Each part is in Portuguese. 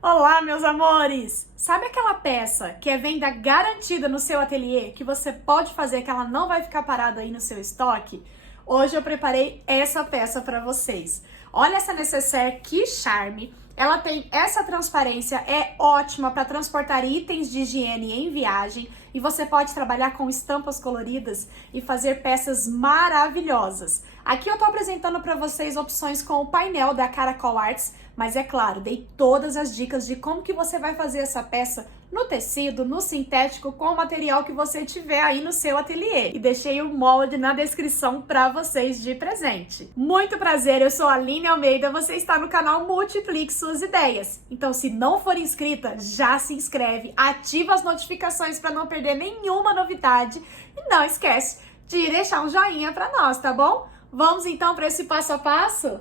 Olá, meus amores! Sabe aquela peça que é venda garantida no seu ateliê, que você pode fazer que ela não vai ficar parada aí no seu estoque? Hoje eu preparei essa peça para vocês. Olha essa necessaire, que charme! Ela tem essa transparência, é ótima para transportar itens de higiene em viagem e você pode trabalhar com estampas coloridas e fazer peças maravilhosas. Aqui eu tô apresentando para vocês opções com o painel da Caracol Arts, mas é claro, dei todas as dicas de como que você vai fazer essa peça no tecido, no sintético, com o material que você tiver aí no seu ateliê. E deixei o molde na descrição para vocês de presente. Muito prazer, eu sou a Aline Almeida, você está no canal Multiplique Suas Ideias. Então, se não for inscrita, já se inscreve, ativa as notificações para não perder nenhuma novidade e não esquece de deixar um joinha para nós, tá bom? Vamos então para esse passo a passo?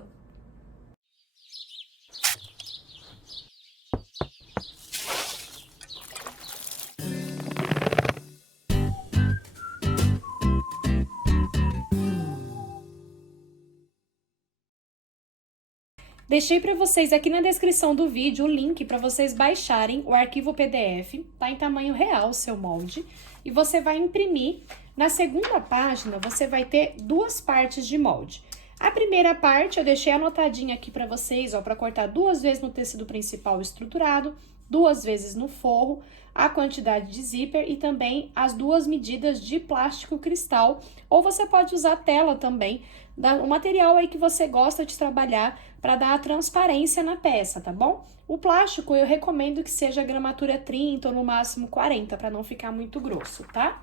Deixei para vocês aqui na descrição do vídeo o link para vocês baixarem o arquivo PDF, tá em tamanho real o seu molde, e você vai imprimir. Na segunda página você vai ter duas partes de molde. A primeira parte eu deixei anotadinha aqui para vocês, ó, para cortar 2 vezes no tecido principal estruturado, 2 vezes no forro, a quantidade de zíper e também as 2 medidas de plástico cristal, ou você pode usar tela também, o material aí que você gosta de trabalhar para dar a transparência na peça, tá bom? O plástico eu recomendo que seja gramatura 30 ou no máximo 40, para não ficar muito grosso, tá?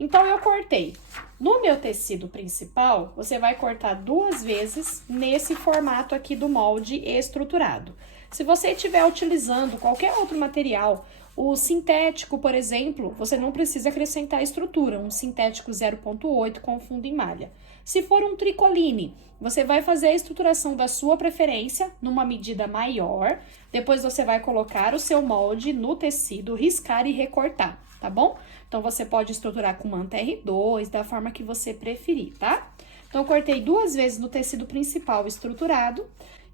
Então, eu cortei. No meu tecido principal, você vai cortar 2 vezes nesse formato aqui do molde estruturado. Se você estiver utilizando qualquer outro material, o sintético, por exemplo, você não precisa acrescentar estrutura, um sintético 0,8 com fundo em malha. Se for um tricoline, você vai fazer a estruturação da sua preferência numa medida maior, depois você vai colocar o seu molde no tecido, riscar e recortar, tá bom? Então, você pode estruturar com manta R2, da forma que você preferir, tá? Então, eu cortei 2 vezes no tecido principal estruturado.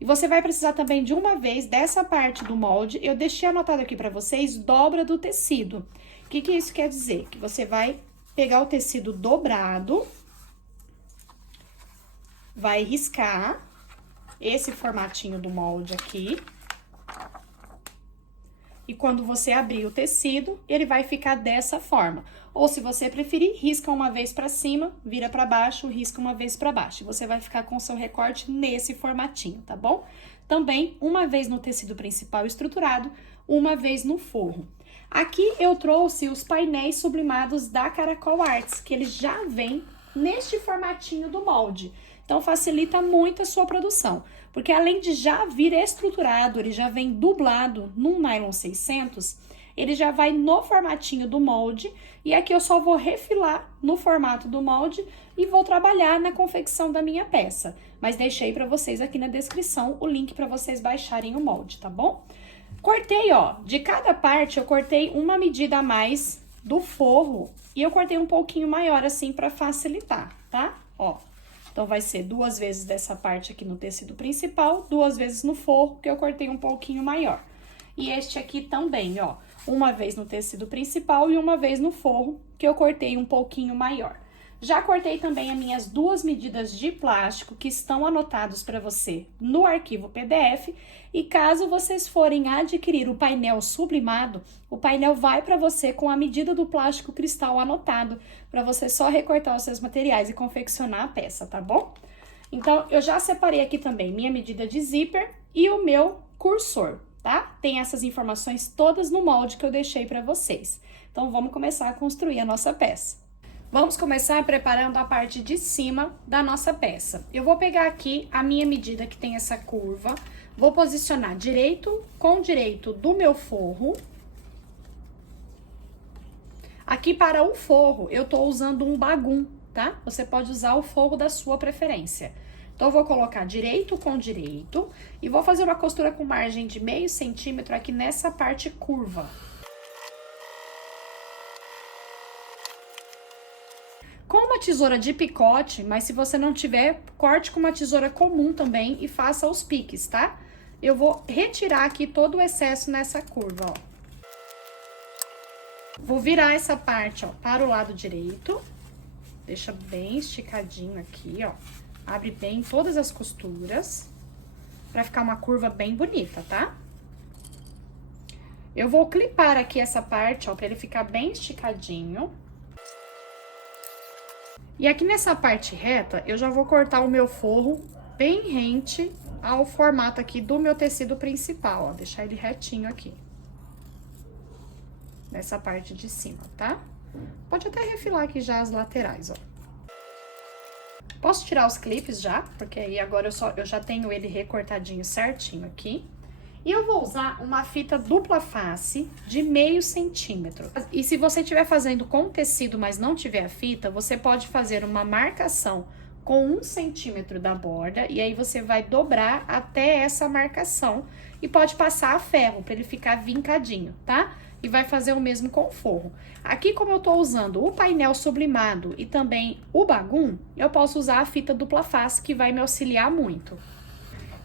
E você vai precisar também de uma vez dessa parte do molde. Eu deixei anotado aqui pra vocês, dobra do tecido. O que isso quer dizer? Que você vai pegar o tecido dobrado, vai riscar esse formatinho do molde aqui. E quando você abrir o tecido, ele vai ficar dessa forma. Ou se você preferir, risca uma vez pra cima, vira pra baixo, risca uma vez pra baixo. E você vai ficar com o seu recorte nesse formatinho, tá bom? Também, uma vez no tecido principal estruturado, uma vez no forro. Aqui eu trouxe os painéis sublimados da Caracol Arts, que eles já vêm neste formatinho do molde. Então, facilita muito a sua produção, porque além de já vir estruturado, ele já vem dublado num nylon 600, ele já vai no formatinho do molde, e aqui eu só vou refilar no formato do molde e vou trabalhar na confecção da minha peça. Mas deixei para vocês aqui na descrição o link para vocês baixarem o molde, tá bom? Cortei, ó, de cada parte eu cortei uma medida a mais do forro, e eu cortei um pouquinho maior assim para facilitar, tá? Ó. Então, vai ser 2 vezes dessa parte aqui no tecido principal, 2 vezes no forro, que eu cortei um pouquinho maior. E este aqui também, ó, uma vez no tecido principal e uma vez no forro, que eu cortei um pouquinho maior. Já cortei também as minhas 2 medidas de plástico, que estão anotados para você no arquivo PDF. E caso vocês forem adquirir o painel sublimado, o painel vai para você com a medida do plástico cristal anotado, para você só recortar os seus materiais e confeccionar a peça, tá bom? Então, eu já separei aqui também minha medida de zíper e o meu cursor, tá? Tem essas informações todas no molde que eu deixei para vocês. Então, vamos começar a construir a nossa peça. Vamos começar preparando a parte de cima da nossa peça. Eu vou pegar aqui a minha medida que tem essa curva, vou posicionar direito com direito do meu forro. Aqui para o forro, eu tô usando um bagum, tá? Você pode usar o forro da sua preferência. Então, eu vou colocar direito com direito e vou fazer uma costura com margem de meio centímetro aqui nessa parte curva. Com uma tesoura de picote, mas se você não tiver, corte com uma tesoura comum também e faça os piques, tá? eu vou retirar aqui todo o excesso nessa curva, ó. Vou virar essa parte, ó, para o lado direito. Deixa bem esticadinho aqui, ó. Abre bem todas as costuras, pra ficar uma curva bem bonita, tá? Eu vou clipar aqui essa parte, ó, pra ele ficar bem esticadinho. E aqui nessa parte reta, eu já vou cortar o meu forro bem rente ao formato aqui do meu tecido principal, ó. Deixar ele retinho aqui. Nessa parte de cima, tá? Pode até refilar aqui já as laterais, ó. Posso tirar os clipes já, porque aí agora eu já tenho ele recortadinho certinho aqui. E eu vou usar uma fita dupla face de meio centímetro. E se você estiver fazendo com tecido, mas não tiver a fita, você pode fazer uma marcação com 1 centímetro da borda, e aí você vai dobrar até essa marcação e pode passar a ferro para ele ficar vincadinho, tá? E vai fazer o mesmo com o forro. Aqui, como eu tô usando o painel sublimado e também o bagum, eu posso usar a fita dupla face, que vai me auxiliar muito.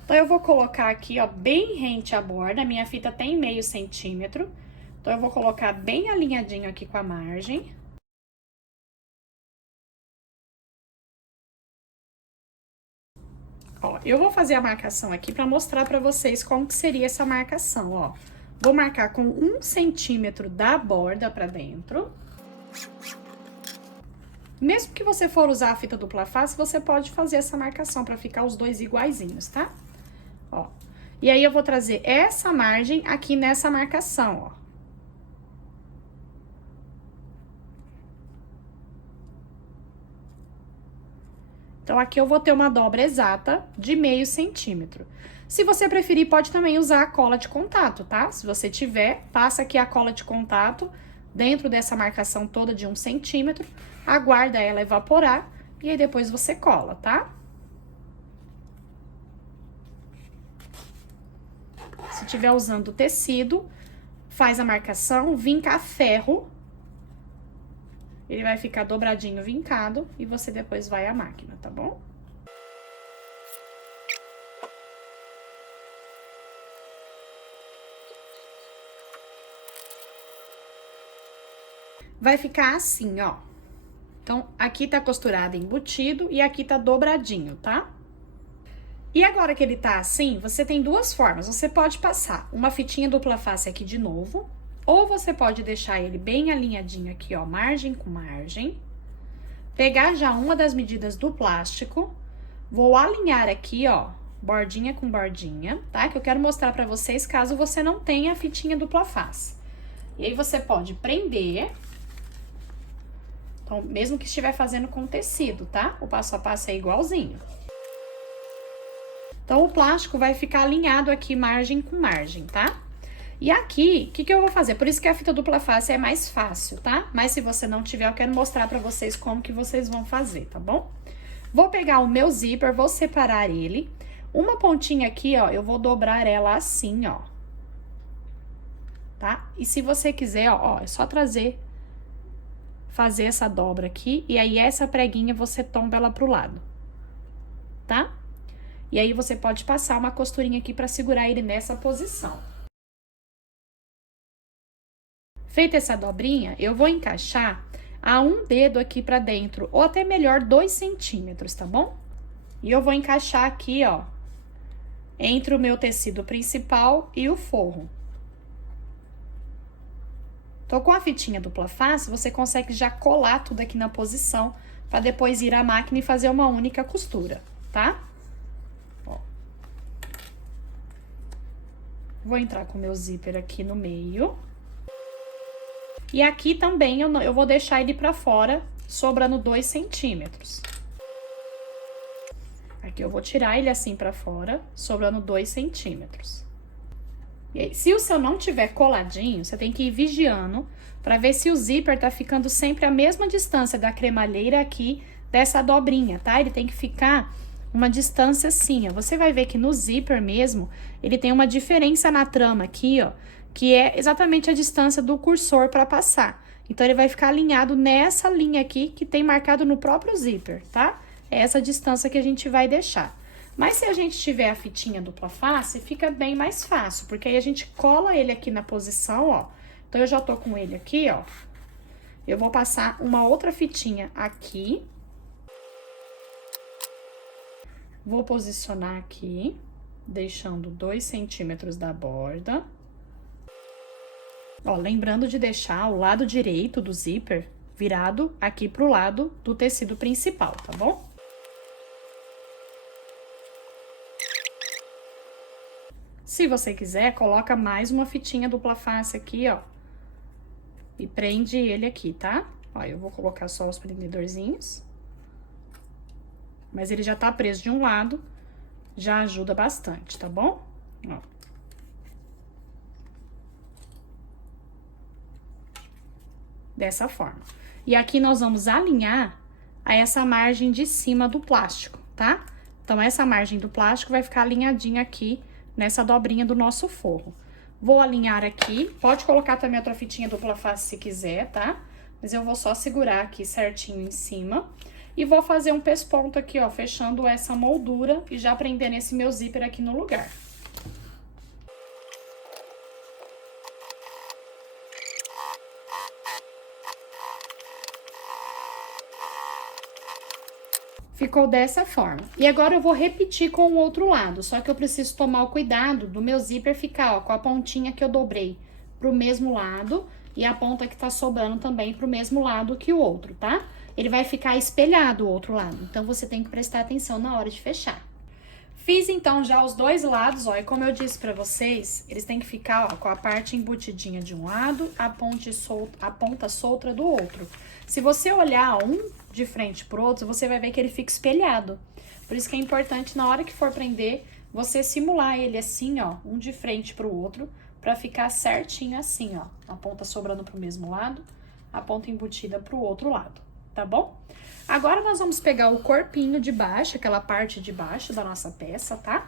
Então, eu vou colocar aqui, ó, bem rente à borda, a minha fita tem meio centímetro. Então, eu vou colocar bem alinhadinho aqui com a margem. Ó, eu vou fazer a marcação aqui pra mostrar pra vocês como que seria essa marcação, ó. Vou marcar com 1 centímetro da borda pra dentro. Mesmo que você for usar a fita dupla face, você pode fazer essa marcação pra ficar os dois iguaizinhos, tá? Ó. E aí, eu vou trazer essa margem aqui nessa marcação, ó. Então, aqui eu vou ter uma dobra exata de meio centímetro. Se você preferir, pode também usar a cola de contato, tá? Se você tiver, passa aqui a cola de contato dentro dessa marcação toda de 1 centímetro, aguarda ela evaporar e aí depois você cola, tá? Se tiver usando tecido, faz a marcação, vinca a ferro. Ele vai ficar dobradinho, vincado, e você depois vai à máquina, tá bom? Vai ficar assim, ó. Então, aqui tá costurado embutido e aqui tá dobradinho, tá? E agora que ele tá assim, você tem duas formas. Você pode passar uma fitinha dupla face aqui de novo, ou você pode deixar ele bem alinhadinho aqui, ó, margem com margem. Pegar já uma das medidas do plástico, vou alinhar aqui, ó, bordinha com bordinha, tá? Que eu quero mostrar pra vocês caso você não tenha a fitinha dupla face. E aí, você pode prender. Então, mesmo que estiver fazendo com tecido, tá? O passo a passo é igualzinho. Então, o plástico vai ficar alinhado aqui, margem com margem, tá? E aqui, o que que eu vou fazer? Por isso que a fita dupla face é mais fácil, tá? Mas se você não tiver, eu quero mostrar pra vocês como que vocês vão fazer, tá bom? Vou pegar o meu zíper, vou separar ele. Uma pontinha aqui, ó, eu vou dobrar ela assim, ó. Tá? E se você quiser, ó, é só fazer essa dobra aqui, e aí essa preguinha você tomba ela pro lado, tá? E aí, você pode passar uma costurinha aqui pra segurar ele nessa posição. Feita essa dobrinha, eu vou encaixar a um dedo aqui pra dentro, ou até melhor, 2 centímetros, tá bom? E eu vou encaixar aqui, ó, entre o meu tecido principal e o forro. Então, com a fitinha dupla face, você consegue já colar tudo aqui na posição, pra depois ir à máquina e fazer uma única costura, tá? Ó. Vou entrar com o meu zíper aqui no meio. E aqui também eu vou deixar ele pra fora, sobrando 2 centímetros. Aqui eu vou tirar ele assim pra fora, sobrando 2 centímetros. E aí, se o seu não tiver coladinho, você tem que ir vigiando pra ver se o zíper tá ficando sempre a mesma distância da cremalheira aqui dessa dobrinha, tá? Ele tem que ficar uma distância assim, ó. Você vai ver que no zíper mesmo, ele tem uma diferença na trama aqui, ó, que é exatamente a distância do cursor para passar. Então, ele vai ficar alinhado nessa linha aqui, que tem marcado no próprio zíper, tá? É essa distância que a gente vai deixar. Mas se a gente tiver a fitinha dupla face, fica bem mais fácil, porque aí a gente cola ele aqui na posição, ó. Então, eu já tô com ele aqui, ó. Eu vou passar uma outra fitinha aqui. Vou posicionar aqui, deixando 2 centímetros da borda. Ó, lembrando de deixar o lado direito do zíper virado aqui pro lado do tecido principal, tá bom? Se você quiser, coloca mais uma fitinha dupla face aqui, ó. E prende ele aqui, tá? Ó, eu vou colocar só os prendedorzinhos. Mas ele já tá preso de um lado, já ajuda bastante, tá bom? Ó. Dessa forma. E aqui nós vamos alinhar a essa margem de cima do plástico, tá? Então, essa margem do plástico vai ficar alinhadinha aqui nessa dobrinha do nosso forro. Vou alinhar aqui, pode colocar também outra fitinha dupla face se quiser, tá? Mas eu vou só segurar aqui certinho em cima. E vou fazer um pesponto aqui, ó, fechando essa moldura e já prendendo esse meu zíper aqui no lugar. Ficou dessa forma. E agora eu vou repetir com o outro lado, só que eu preciso tomar o cuidado do meu zíper ficar, ó, com a pontinha que eu dobrei pro mesmo lado e a ponta que tá sobrando também pro mesmo lado que o outro, tá? Ele vai ficar espelhado o outro lado, então você tem que prestar atenção na hora de fechar. Fiz então já os dois lados, ó, e como eu disse pra vocês, eles têm que ficar, ó, com a parte embutidinha de um lado, a ponta solta do outro. Se você olhar um de frente pro outro, você vai ver que ele fica espelhado. Por isso que é importante, na hora que for prender, você simular ele assim, ó, um de frente pro outro, pra ficar certinho assim, ó. A ponta sobrando pro mesmo lado, a ponta embutida pro outro lado, tá bom? Agora, nós vamos pegar o corpinho de baixo, aquela parte de baixo da nossa peça, tá?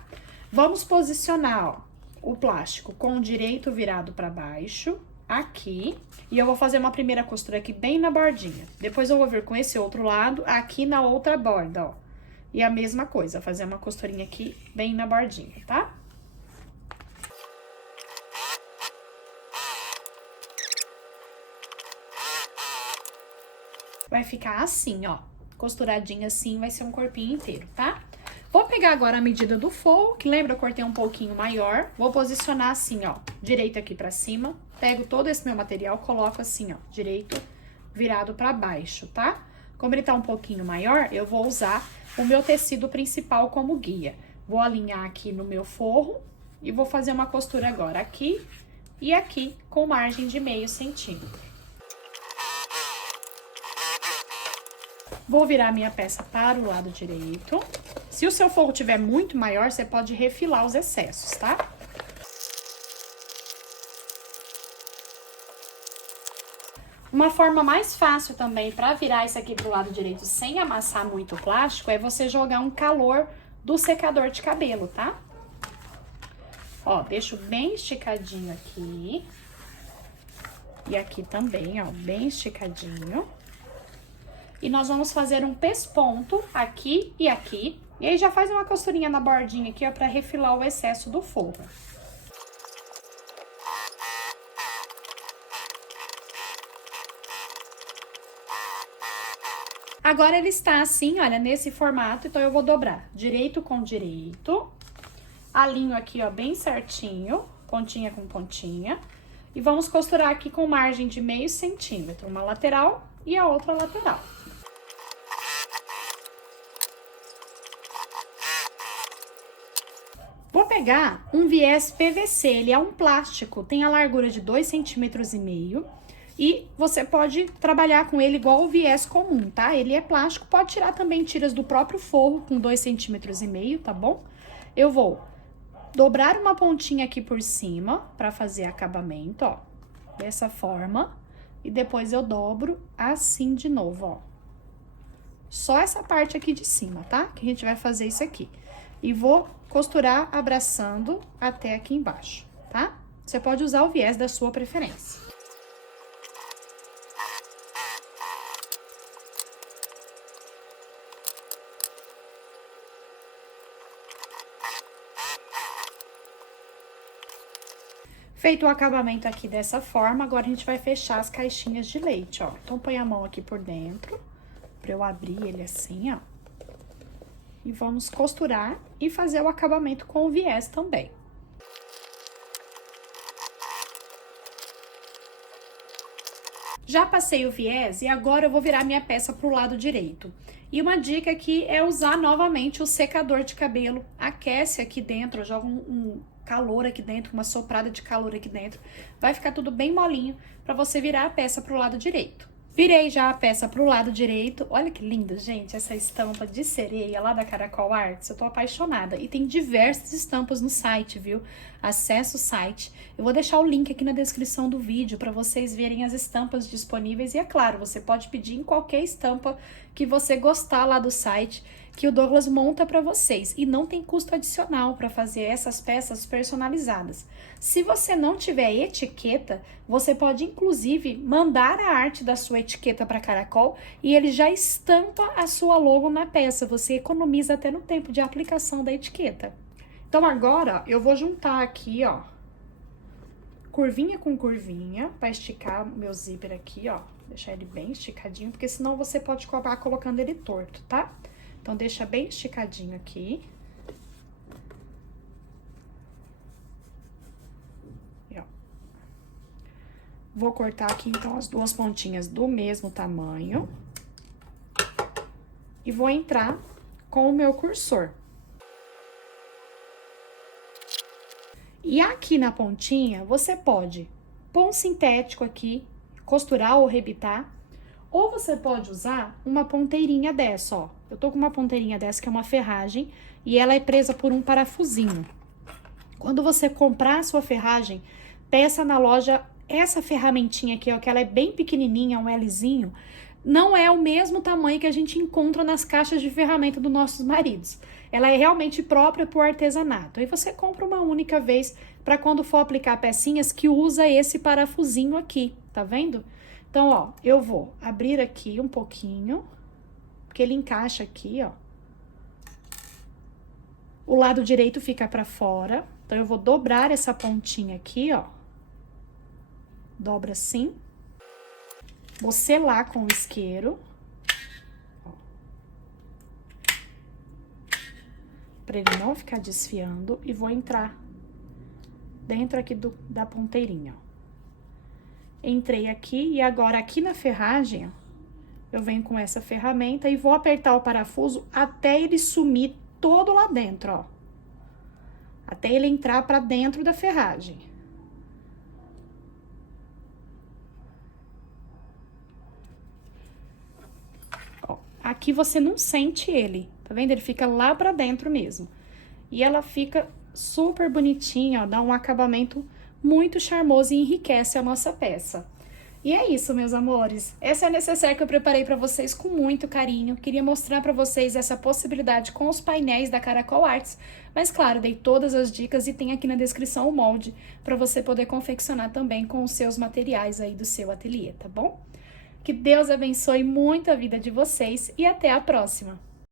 Vamos posicionar, ó, o plástico com o direito virado pra baixo, aqui. E eu vou fazer uma primeira costura aqui bem na bordinha. Depois eu vou vir com esse outro lado, aqui na outra borda, ó. E a mesma coisa, fazer uma costurinha aqui bem na bordinha, tá? Vai ficar assim, ó. Costuradinha assim, vai ser um corpinho inteiro, tá? Vou pegar agora a medida do forro, que lembra eu cortei um pouquinho maior. Vou posicionar assim, ó, direito aqui pra cima. Pego todo esse meu material, coloco assim, ó, direito virado pra baixo, tá? Como ele tá um pouquinho maior, eu vou usar o meu tecido principal como guia. Vou alinhar aqui no meu forro e vou fazer uma costura agora aqui e aqui com margem de meio centímetro. Vou virar minha peça para o lado direito. Se o seu forro tiver muito maior, você pode refilar os excessos, tá? Uma forma mais fácil também para virar isso aqui pro lado direito sem amassar muito o plástico é você jogar um calor do secador de cabelo, tá? Ó, deixo bem esticadinho aqui. E aqui também, ó, bem esticadinho. E nós vamos fazer um pesponto aqui e aqui. E aí, já faz uma costurinha na bordinha aqui, ó, pra refilar o excesso do forro. Agora, ele está assim, olha, nesse formato. Então, eu vou dobrar direito com direito. Alinho aqui, ó, bem certinho, pontinha com pontinha. E vamos costurar aqui com margem de meio centímetro, uma lateral e a outra lateral. Vou pegar um viés PVC, ele é um plástico, tem a largura de 2,5 centímetros e você pode trabalhar com ele igual o viés comum, tá? Ele é plástico, pode tirar também tiras do próprio forro com 2,5 centímetros, tá bom? Eu vou dobrar uma pontinha aqui por cima pra fazer acabamento, ó, dessa forma, e depois eu dobro assim de novo, ó. Só essa parte aqui de cima, tá? Que a gente vai fazer isso aqui. E vou costurar abraçando até aqui embaixo, tá? Você pode usar o viés da sua preferência. Feito o acabamento aqui dessa forma, agora a gente vai fechar as caixinhas de leite, ó. Então, põe a mão aqui por dentro, pra eu abrir ele assim, ó. E vamos costurar e fazer o acabamento com o viés também. Já passei o viés e agora eu vou virar minha peça pro lado direito. E uma dica aqui é usar novamente o secador de cabelo. Aquece aqui dentro, joga um calor aqui dentro, uma soprada de calor aqui dentro. Vai ficar tudo bem molinho para você virar a peça pro lado direito. Virei já a peça pro lado direito. Olha que linda, gente, essa estampa de sereia lá da Caracol Arts. Eu tô apaixonada. E tem diversas estampas no site, viu? Acesse o site. Eu vou deixar o link aqui na descrição do vídeo para vocês verem as estampas disponíveis. E é claro, você pode pedir em qualquer estampa que você gostar lá do site, que o Douglas monta para vocês. E não tem custo adicional para fazer essas peças personalizadas. Se você não tiver etiqueta, você pode inclusive mandar a arte da sua etiqueta para Caracol e ele já estampa a sua logo na peça. Você economiza até no tempo de aplicação da etiqueta. Então agora eu vou juntar aqui, ó, curvinha com curvinha, para esticar o meu zíper aqui, ó. Deixar ele bem esticadinho, porque senão você pode acabar colocando ele torto, tá? Então, deixa bem esticadinho aqui. E, ó. Vou cortar aqui, então, as duas pontinhas do mesmo tamanho. E vou entrar com o meu cursor. E aqui na pontinha, você pode pôr um sintético aqui, costurar ou rebitar, ou você pode usar uma ponteirinha dessa, ó. Eu tô com uma ponteirinha dessa que é uma ferragem e ela é presa por um parafusinho. Quando você comprar a sua ferragem, peça na loja essa ferramentinha aqui, ó, que ela é bem pequenininha, um Lzinho. Não é o mesmo tamanho que a gente encontra nas caixas de ferramenta dos nossos maridos. Ela é realmente própria para o artesanato. Aí você compra uma única vez para quando for aplicar pecinhas que usa esse parafusinho aqui, tá vendo? Então, ó, eu vou abrir aqui um pouquinho, porque ele encaixa aqui, ó. O lado direito fica para fora, então eu vou dobrar essa pontinha aqui, ó. Dobra assim. Vou selar com o isqueiro. Para ele não ficar desfiando. E vou entrar dentro aqui da ponteirinha, ó. Entrei aqui e agora aqui na ferragem, ó, eu venho com essa ferramenta e vou apertar o parafuso até ele sumir todo lá dentro, ó. Até ele entrar para dentro da ferragem. Ó, aqui você não sente ele, tá vendo? Ele fica lá para dentro mesmo. E ela fica super bonitinha, ó, dá um acabamento muito charmoso e enriquece a nossa peça. E é isso, meus amores. Essa é a necessaire que eu preparei para vocês com muito carinho. Queria mostrar para vocês essa possibilidade com os painéis da Caracol Arts. Mas, claro, dei todas as dicas e tem aqui na descrição o molde para você poder confeccionar também com os seus materiais aí do seu ateliê, tá bom? Que Deus abençoe muito a vida de vocês e até a próxima!